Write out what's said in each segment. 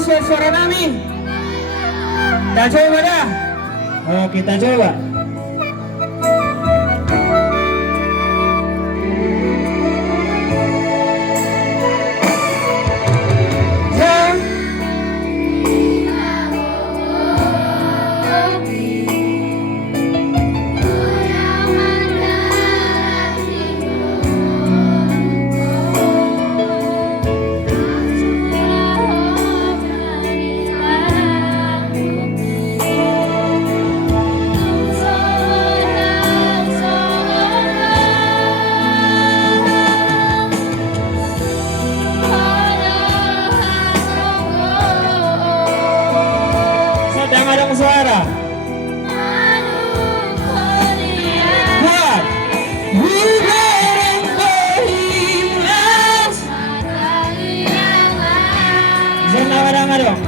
bagus ya suara Nami. Kita coba dah. Oh, kita coba. Ada suara buat Bubareng Berhimnas. Sama dong.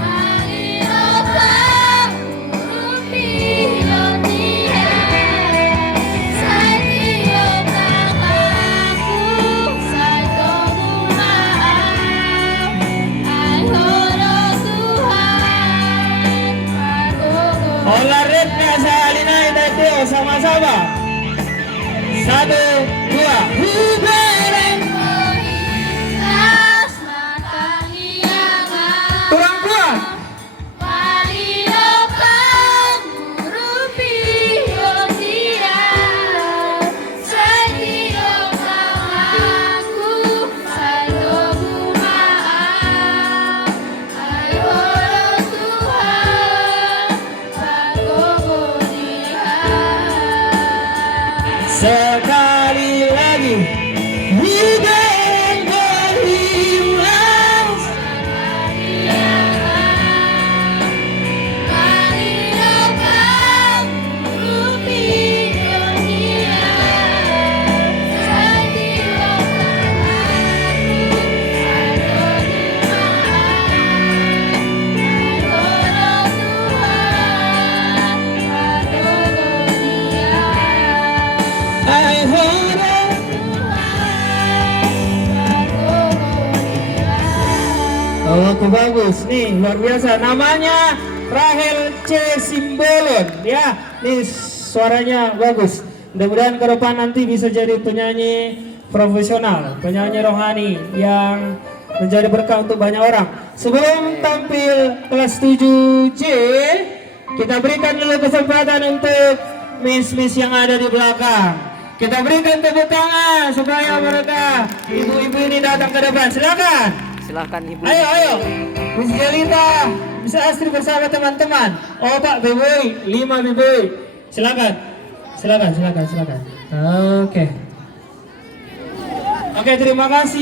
Olaretnya salina itu sama-sama. 1, 2. Bubareng Berhimnas, kurang kuat. Sekali lagi, Bubareng Berhimnas. Oh, bagus nih, luar biasa. Namanya Rahel C. Simbolon, ya. Nih suaranya bagus. Mudah-mudahan ke depan nanti bisa jadi penyanyi profesional, penyanyi rohani yang menjadi berkah untuk banyak orang. Sebelum tampil kelas 7C, kita berikan dulu kesempatan untuk miss-miss yang ada di belakang. Kita berikan tepuk tangan supaya mereka, ibu-ibu ini datang ke depan. Silakan. Silahkan ibu. Ayo, Miss Jelita, Miss Astri bersama teman-teman. Oh Pak, Beboy, 5 Beboy. Silakan. Oke, terima kasih.